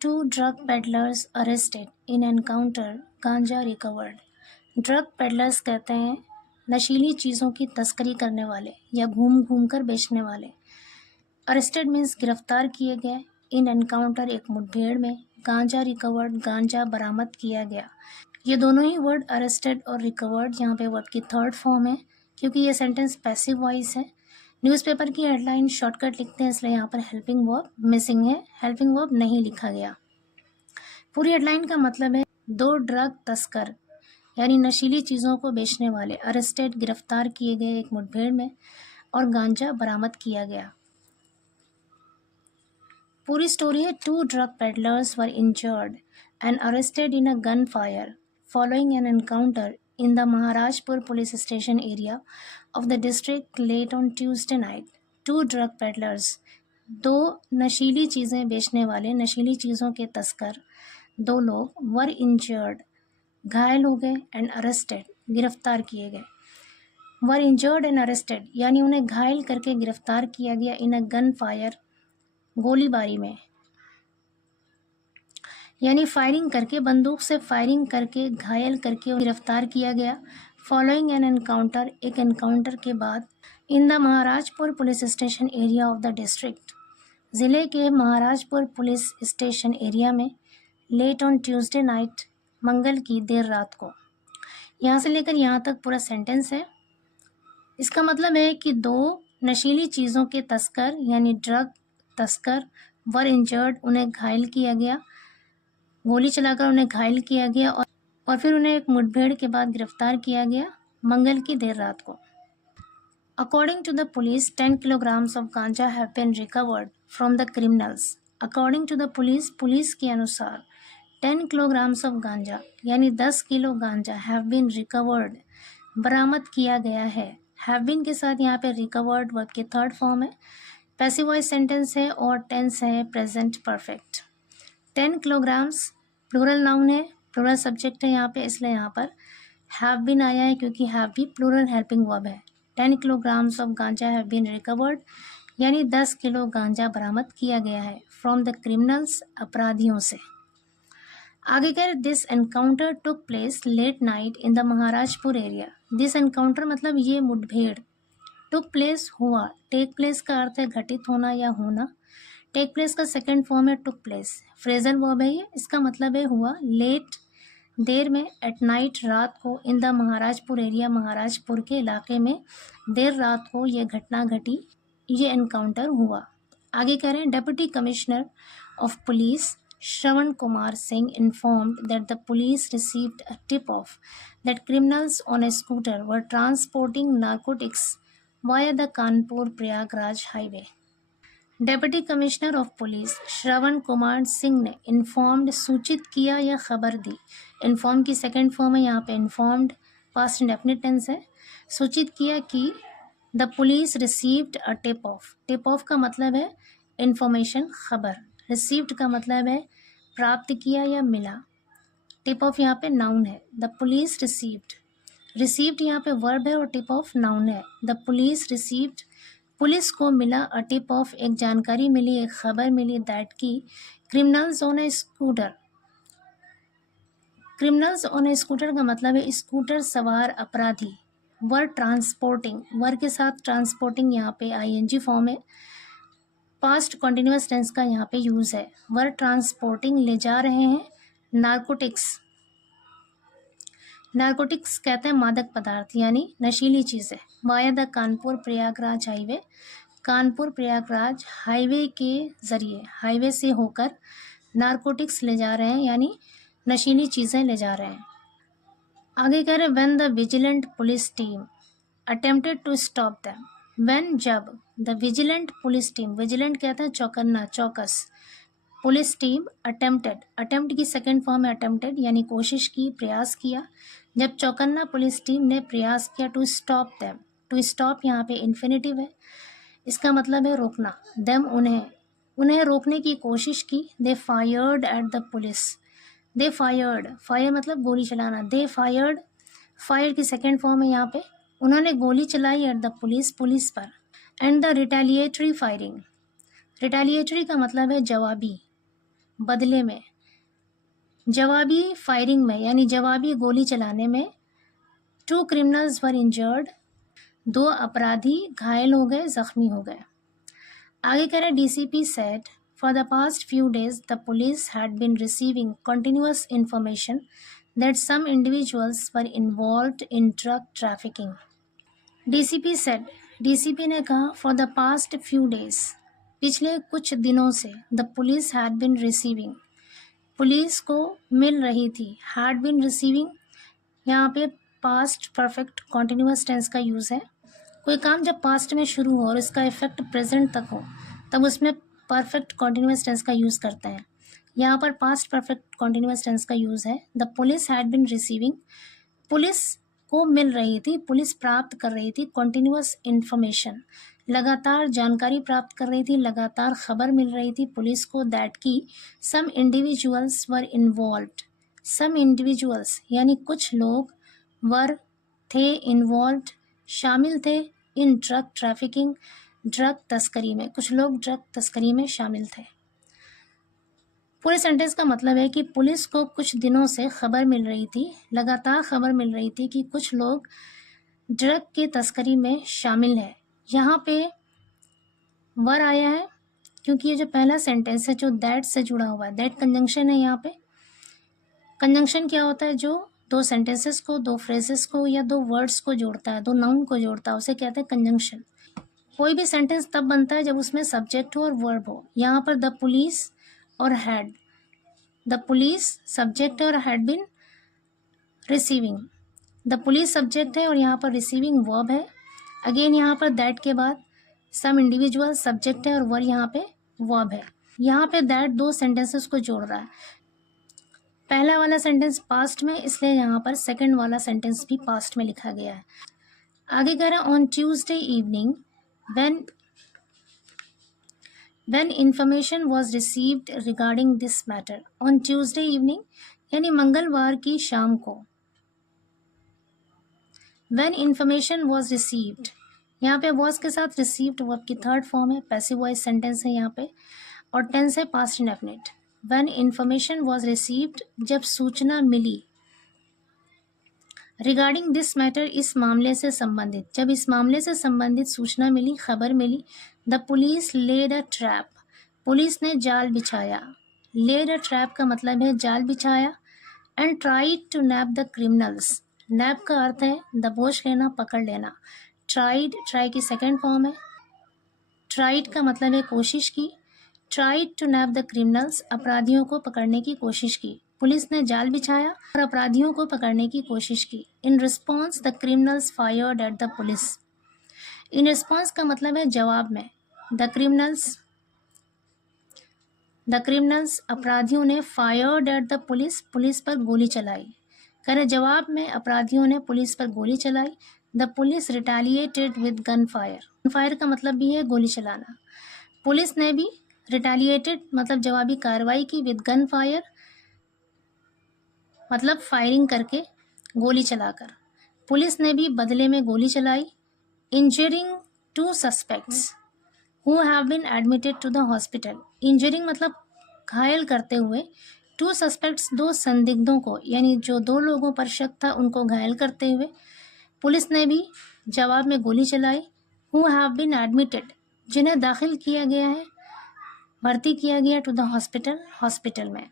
Two drug peddlers arrested in encounter, गांजा recovered. Drug peddlers कहते हैं नशीली चीज़ों की तस्करी करने वाले या घूम घूम कर बेचने वाले। अरेस्टेड मीन्स गिरफ्तार किए गए, इन एनकाउंटर एक मुठभेड़ में, गांजा रिकवर्ड गांजा बरामद किया गया। ये दोनों ही वर्ड अरेस्टेड और रिकवर्ड यहाँ पे वर्ड की थर्ड फॉर्म है क्योंकि ये सेंटेंस पैसिव वॉइस है। न्यूज़पेपर की हेडलाइन शॉर्टकट लिखते हैं इसलिए यहाँ पर हेल्पिंग वर्ब मिसिंग है, हेल्पिंग वर्ब नहीं लिखा गया। पूरी हेडलाइन का मतलब है दो ड्रग तस्कर यानी नशीली चीज़ों को बेचने वाले अरेस्टेड गिरफ्तार किए गए एक मुठभेड़ में और गांजा बरामद किया गया। पूरी स्टोरी है two drug peddlers were injured and arrested in a gun fire following an encounter in the Maharajpur police station area of the district late on Tuesday night. Two drug peddlers, दो नशीली चीज़ें बेचने वाले नशीली चीज़ों के तस्कर, दो लोग वर इंजर्ड घायल हो गए एंड अरेस्टेड गिरफ्तार किए गए। वर इंजर्ड एंड अरेस्टेड यानी उन्हें घायल करके गिरफ्तार किया गया इन अ गन फायर गोलीबारी में, यानी फायरिंग करके बंदूक से फायरिंग करके घायल करके गिरफ्तार किया गया। फॉलोइंग एन एनकाउंटर एक एनकाउंटर के बाद इन the Maharajpur police station area of the district ज़िले के महाराजपुर पुलिस स्टेशन एरिया में लेट ऑन ट्यूसडे नाइट मंगल की देर रात को। यहाँ से लेकर यहाँ तक पूरा सेंटेंस है। इसका मतलब है कि दो नशीली चीज़ों के तस्कर यानी ड्रग तस्कर वर इंजर्ड उन्हें घायल किया गया, गोली चलाकर उन्हें घायल किया गया और फिर उन्हें एक मुठभेड़ के बाद गिरफ्तार किया गया मंगल की देर रात को। According to the police 10 kilograms of ganja have been recovered from the criminals. According to the police के अनुसार 10 kilograms ऑफ गांजा यानी 10 किलो गांजा हैव बीन रिकवर्ड बरामद किया गया है। हैव बीन के साथ यहाँ पे रिकवर्ड वर्ब की थर्ड फॉर्म है, पैसिव वॉइस सेंटेंस है और टेंस है present perfect. 10 kilograms plural noun है, प्लूरल सब्जेक्ट है यहाँ पे, इसलिए यहाँ पर हैव बीन आया है क्योंकि हैव भी प्लूरल हेल्पिंग वर्ब है। 10 kilograms of ganja have been recovered यानी 10 किलो गांजा बरामद किया गया है फ्रॉम द क्रिमिनल्स अपराधियों से। आगे कर this encounter took place late night in the Maharajpur area. This encounter मतलब ये मुठभेड़, टुक प्लेस हुआ, टेक प्लेस का अर्थ है घटित होना या होना, टेक प्लेस का सेकंड फॉर्म है टुक प्लेस, फ्रेजल वर्ब है ये, इसका मतलब है हुआ, लेट देर में, एट नाइट रात को, इन द महाराजपुर एरिया महाराजपुर के इलाके में देर रात को ये घटना घटी, ये एनकाउंटर हुआ। आगे कह रहे हैं deputy commissioner of police Shravan Kumar Singh informed that the police received a tip off that criminals on a scooter were transporting narcotics via the Kanpur Prayagraj highway. Deputy commissioner of police Shravan Kumar Singh ने इन्फॉर्म्ड सूचित किया या खबर दी। इन्फॉर्म की सेकंड फॉर्म है यहाँ पे इन्फॉर्म्ड, पास्ट इंडेफिनिट टेंस है। सूचित किया कि the police received a tip of, tip of का मतलब है इंफॉर्मेशन खबर, रिसीव्ड का मतलब है प्राप्त किया या मिला। टिप ऑफ यहाँ पे नाउन है। द पुलिस रिसीव्ड, रिसीव्ड यहाँ पे वर्ब है और टिप ऑफ नाउन है। द पुलिस रिसीव्ड पुलिस को मिला, अ टिप ऑफ एक जानकारी मिली, एक खबर मिली, दैट की criminals on a scooter, criminals on a scooter का मतलब है स्कूटर सवार अपराधी, वर ट्रांसपोर्टिंग, वर के साथ ट्रांसपोर्टिंग यहाँ पे आईएनजी फॉर्म है, पास्ट कॉन्टिन्यूअस टेंस का यहाँ पे यूज है। वर ट्रांसपोर्टिंग ले जा रहे हैं नार्कोटिक्स, नार्कोटिक्स कहते हैं मादक पदार्थ यानी नशीली चीज़ें, via the Kanpur Prayagraj highway, Kanpur Prayagraj highway के ज़रिए, हाईवे से होकर नार्कोटिक्स ले जा रहे हैं यानी नशीली चीज़ें ले जा रहे हैं। आगे कह रहे हैं when the vigilant police team attempted to stop them, when जब the vigilant police team, vigilant कहते हैं चौकन्ना चौकस, पुलिस टीम अटेम्प्टेड, अटेम्प्ट की सेकंड फॉर्म है अटेम्प्टेड यानी कोशिश की, प्रयास किया। जब चौकन्ना पुलिस टीम ने प्रयास किया to stop them, to stop यहाँ पे इन्फिनेटिव है, इसका मतलब है रोकना, देम उन्हें रोकने की कोशिश की। They fired at the police, they fired, fire मतलब गोली चलाना, दे फायर्ड, फायर की सेकेंड फॉर्म है यहाँ पे, उन्होंने गोली चलाई एट द पुलिस, पुलिस पर। And the retaliatory firing, retaliatory का मतलब है जवाबी, बदले में, जवाबी फायरिंग में यानी जवाबी गोली चलाने में 2 criminals were injured, 2 अपराधी घायल हो गए, जख्मी हो गए। आगे कह रहे DCP said for the past few days the police had been receiving continuous information that some individuals were involved in drug trafficking. DCP said, DCP ने कहा for the past few days, पिछले कुछ दिनों से the police had been receiving, police को मिल रही थी, had been receiving यहाँ पे पास्ट परफेक्ट कॉन्टिन्यूस टेंस का यूज़ है। कोई काम जब पास्ट में शुरू हो और इसका इफेक्ट प्रेजेंट तक हो तब उसमें परफेक्ट कॉन्टिन्यूस टेंस का यूज़ करते हैं। यहाँ पर पास्ट परफेक्ट कॉन्टिन्यूस टेंस का यूज़ है। The police had been receiving, police को मिल रही थी, पुलिस प्राप्त कर रही थी कॉन्टिन्यूस इन्फॉर्मेशन, लगातार जानकारी प्राप्त कर रही थी, लगातार खबर मिल रही थी पुलिस को दैट की some individuals were involved, some individuals यानी कुछ लोग, वर थे, इन्वॉल्व्ड शामिल थे, इन ड्रग ट्रैफिकिंग ड्रग तस्करी में, कुछ लोग ड्रग तस्करी में शामिल थे। पूरे सेंटेंस का मतलब है कि पुलिस को कुछ दिनों से खबर मिल रही थी, लगातार खबर मिल रही थी कि कुछ लोग ड्रग की तस्करी में शामिल है। यहाँ पे वर आया है क्योंकि ये जो पहला सेंटेंस है जो दैट से जुड़ा हुआ है, दैट कंजंक्शन है। यहाँ पे कंजंक्शन क्या होता है? जो दो सेंटेंसेस को, दो फ्रेजेस को या दो वर्ड्स को जोड़ता है, दो नाउन को जोड़ता है, उसे कहते हैं कंजंक्शन। कोई भी सेंटेंस तब बनता है जब उसमें सब्जेक्ट हो और वर्ब हो। यहाँ पर द पुलिस और हैड, द पुलिस सब्जेक्ट है और had been receiving, the police subject है और यहाँ पर रिसीविंग वर्ब है। अगेन यहाँ पर दैट के बाद सम इंडिविजुअल सब्जेक्ट है और वर यहाँ पे वर्ब है। यहाँ पे दैट दो सेंटेंसेस को जोड़ रहा है। पहला वाला सेंटेंस पास्ट में, इसलिए यहाँ पर सेकंड वाला सेंटेंस भी पास्ट में लिखा गया है। आगे कह रहा है on Tuesday evening when information was received regarding this matter, on Tuesday evening यानी मंगलवार की शाम को। when information was received, यहाँ पे was के साथ received वर्ब की थर्ड फॉर्म है, पैसिव वॉइस सेंटेंस है यहाँ पे, और टेंस है past indefinite. when information was received, जब सूचना मिली, रिगार्डिंग दिस मैटर, इस मामले से संबंधित, जब इस मामले से संबंधित सूचना मिली, खबर मिली, the police led a trap, police ने जाल बिछाया। लेड अ ट्रैप का मतलब है जाल बिछाया। And tried to nab the criminals, nab का अर्थ है दबोच लेना, पकड़ लेना। ट्राइड, ट्राई की सेकेंड फॉर्म है। ट्राइड का मतलब है कोशिश की। Tried to nab the criminals, अपराधियों को पकड़ने की कोशिश की। पुलिस ने जाल बिछाया और अपराधियों को पकड़ने की कोशिश की। In response the criminals fired at the police, in response का मतलब है जवाब में। द क्रिमिनल्स अपराधियों ने fired at the police, police पर गोली चलाई। करे जवाब में अपराधियों ने पुलिस पर गोली चलाई। The police retaliated with gun fire, gun fire का मतलब भी है गोली चलाना। पुलिस ने भी रिटेलिएटेड मतलब जवाबी कार्रवाई की, विद गन फायर मतलब फायरिंग करके, गोली चलाकर। पुलिस ने भी बदले में गोली चलाई। Injuring 2 suspects who have been admitted to the hospital, injuring मतलब घायल करते हुए, 2 सस्पेक्ट्स 2 संदिग्धों को, यानी जो 2 लोगों पर शक था उनको घायल करते हुए पुलिस ने भी जवाब में गोली चलाई। हु हैव बीन एडमिटेड, जिन्हें दाखिल किया गया है, भर्ती किया गया, टू द हॉस्पिटल, हॉस्पिटल में।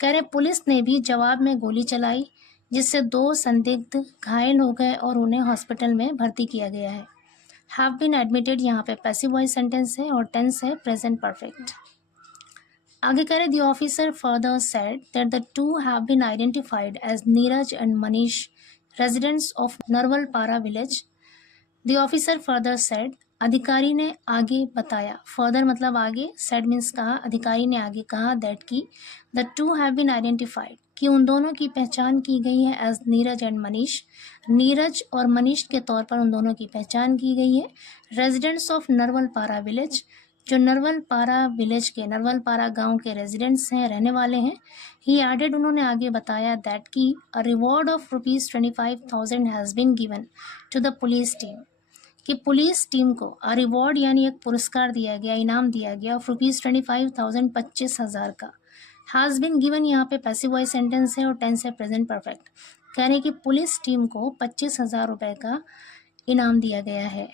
कह रहे पुलिस ने भी जवाब में गोली चलाई जिससे 2 संदिग्ध घायल हो गए और उन्हें हॉस्पिटल में भर्ती किया गया है। हैव बीन एडमिटेड यहाँ पे पैसिव वॉइस सेंटेंस है और टेंस है प्रेजेंट परफेक्ट। आगे कह रहे the officer further said that the 2 have been identified as Neeraj and Manish, residents of Narwalpara village. The officer further said, अधिकारी ने आगे बताया, फर्दर मतलब आगे, सेड मीन्स कहा, अधिकारी ने आगे कहा, दैट की द 2 हैव बीन आइडेंटिफाइड, कि उन दोनों की पहचान की गई है एज नीरज एंड मनीष, नीरज और मनीष के तौर पर उन दोनों की पहचान की गई है। रेजिडेंट्स ऑफ नरवलपारा विलेज, जो नरवलपारा विलेज के, नरवलपारा गांव के रेजिडेंट्स हैं, रहने वाले हैं। ही एडेड, उन्होंने आगे बताया, दैट की a reward of ₹25,000 has been given to the police team, कि पुलिस टीम को रिवॉर्ड यानी एक पुरस्कार दिया गया, इनाम दिया गया ऑफ ₹25,000, 25,000 का, हैज़ बिन गिवन यहाँ पे पैसिव वॉइस सेंटेंस है और टेंस है प्रेजेंट परफेक्ट। कह रहे हैं कि पुलिस टीम को 25,000 रुपये का इनाम दिया गया है।